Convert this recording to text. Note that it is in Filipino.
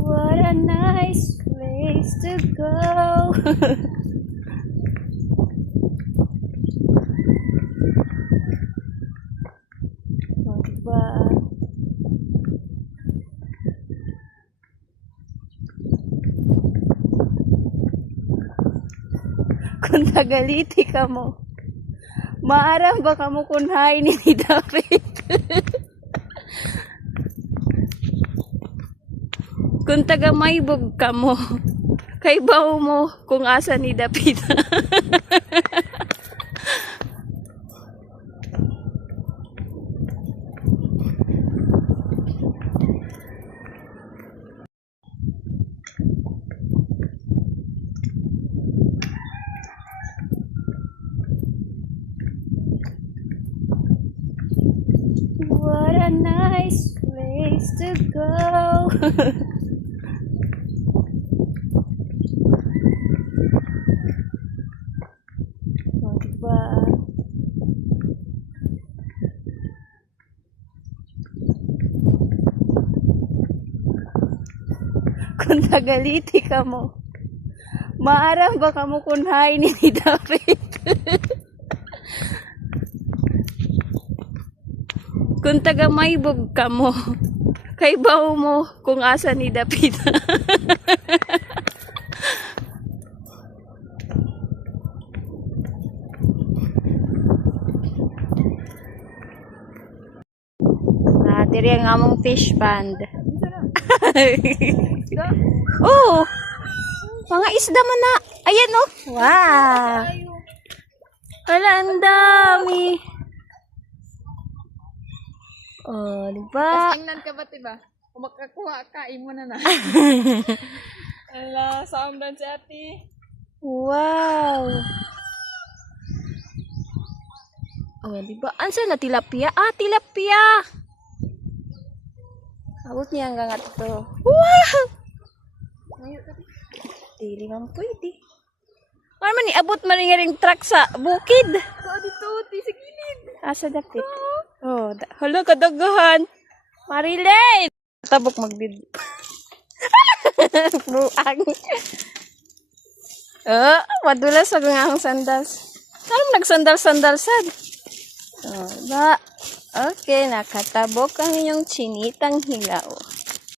What a nice place to go. Diba? Kung tagaliti ka mo, maarang ba ka mo kunhay ni David? Kung taga Maybog ka mo, kay bawo mo kung asa ni David. What a nice place to go. Diba? Kung tagaliti ka mo, maarang ba ka mo kunhay ni David? Kung taga Maybog ka mo, kay bawo mo kung asa ni David. Diri ang among fish pond. Oh, mga isda man na. Ayan oh. Wow. Wala, ang dami. Oh, diba? Tingnan ka ba, diba? Kung makakuha ka, imo na na. Ala, soundan si ate. Wow. Oh, diba? Ansa na tilapia? Ah, tilapia. Abot niya hanggang ato. Wow! Dili man pwede. Ano man abot man ring truck sa bukid. Dito, sa gilid. Asa dapit? Oh, hala kadagahan. Marilyn! Tabok magdid. Buang. Oh, madulas wag nga akong sandals. Ano nagsandal-sandal sad? Oh, ba? Okay, nakatabok ang inyong chinitang hilaw.